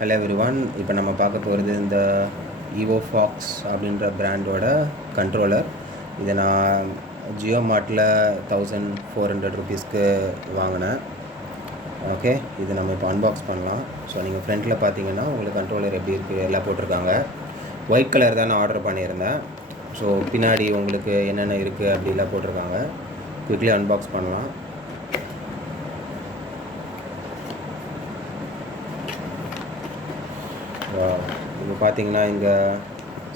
Hello everyone. இப்போ நம்ம பார்க்க போகிறது இந்த Evofox அப்படின்ற பிராண்டோட கண்ட்ரோலர். இதை நான் ஜியோ மார்ட்டில் 1400 ருபீஸ்க்கு வாங்கினேன். ஓகே, இது நம்ம இப்போ அன்பாக்ஸ் பண்ணலாம். ஸோ நீங்கள் ஃப்ரண்ட்டில் பார்த்தீங்கன்னா உங்களுக்கு கண்ட்ரோலர் எப்படி இருக்குது எல்லாம் போட்டிருக்காங்க. ஒயிட் கலர் தான் நான் ஆர்டர் பண்ணியிருந்தேன். ஸோ பின்னாடி உங்களுக்கு என்னென்ன இருக்குது அப்படிலாம் போட்டிருக்காங்க. குவிக்லி அன்பாக்ஸ் பண்ணலாம். இப்போ பார்த்தீங்கன்னா இங்கே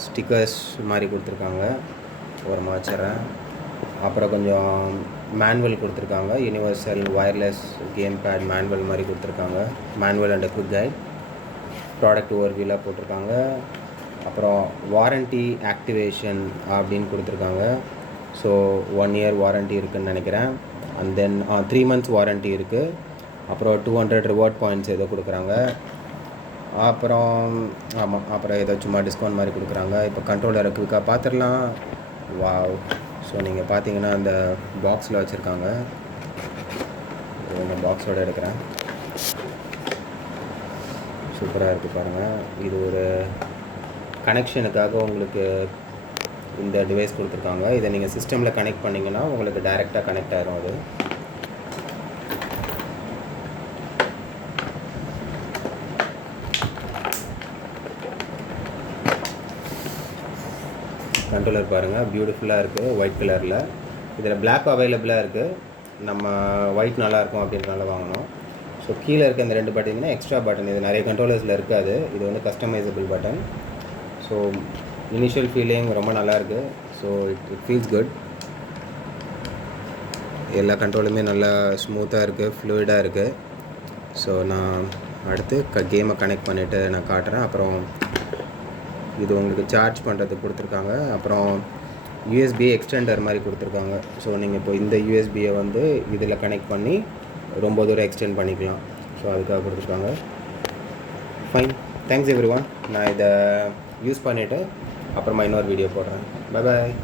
ஸ்டிக்கர்ஸ் மாதிரி கொடுத்துருக்காங்க, ஒரு வச்சுறேன். அப்புறம் கொஞ்சம் மேனுவல் கொடுத்துருக்காங்க, universal wireless game pad manual மாதிரி கொடுத்துருக்காங்க. Manual and quick guide, product ஓவர்வியூலாம் போட்டிருக்காங்க. அப்புறம் வாரண்ட்டி ஆக்டிவேஷன் அப்படின்னு கொடுத்துருக்காங்க. ஸோ 1 இயர் வாரண்ட்டி இருக்குதுன்னு நினைக்கிறேன். அண்ட் தென் 3 மந்த்ஸ் வாரண்ட்டி இருக்குது. அப்புறம் 200 ரிவார்ட் பாயிண்ட்ஸ் ஏதோ கொடுக்குறாங்க. அப்புறம் ஏதோ சும்மா டிஸ்கவுண்ட் மாதிரி கொடுக்குறாங்க. இப்போ கண்ட்ரோலரை குவிக்காக பார்த்துடலாம். வாவ்! ஸோ நீங்கள் பார்த்தீங்கன்னா அந்த பாக்ஸில் வச்சுருக்காங்க. இந்த பாக்ஸோடு எடுக்கிறேன். சூப்பராக இருக்குது பாருங்கள். இது ஒரு கனெக்ஷனுக்காக உங்களுக்கு இந்த டிவைஸ் கொடுத்துருக்காங்க. இதை நீங்கள் சிஸ்டமில் கனெக்ட் பண்ணிங்கன்னா உங்களுக்கு டைரெக்டாக கனெக்ட் ஆகிரும். அது கண்ட்ரோலர் பாருங்கள், பியூட்டிஃபுல்லாக இருக்குது ஒயிட் கலரில். இதில் பிளாக் அவைலபிளாக இருக்குது. நம்ம ஒயிட் நல்லாயிருக்கும் அப்படின்றனால வாங்கினோம். ஸோ கீழே இருக்க இந்த 2 பட்டன்னா எக்ஸ்ட்ரா பட்டன். இது நிறைய கண்ட்ரோலர்ஸில் இருக்காது. இது வந்து customisable button. So initial feeling ரொம்ப நல்லாயிருக்கு. So it feels good. எல்லா கண்ட்ரோலுமே நல்லா ஸ்மூத்தாக இருக்குது, ஃப்ளூயிடாக இருக்குது. ஸோ நான் அடுத்து கேமை கனெக்ட் பண்ணிவிட்டு நான் காட்டுறேன். அப்புறம் இது உங்களுக்கு சார்ஜ் பண்ணுறதுக்கு கொடுத்துருக்காங்க. அப்புறம் யூஎஸ்பி எக்ஸ்டெண்டர் மாதிரி கொடுத்துருக்காங்க. ஸோ நீங்கள் இப்போ இந்த யூஎஸ்பியை வந்து இதில் கனெக்ட் பண்ணி ரொம்ப தூரம் எக்ஸ்டெண்ட் பண்ணிக்கலாம். ஸோ அதுக்காக கொடுத்துருக்காங்க. Fine, thanks everyone. நான் இதை யூஸ் பண்ணிவிட்டு அப்புறமா இன்னொரு வீடியோ போடுறேன். Bye bye.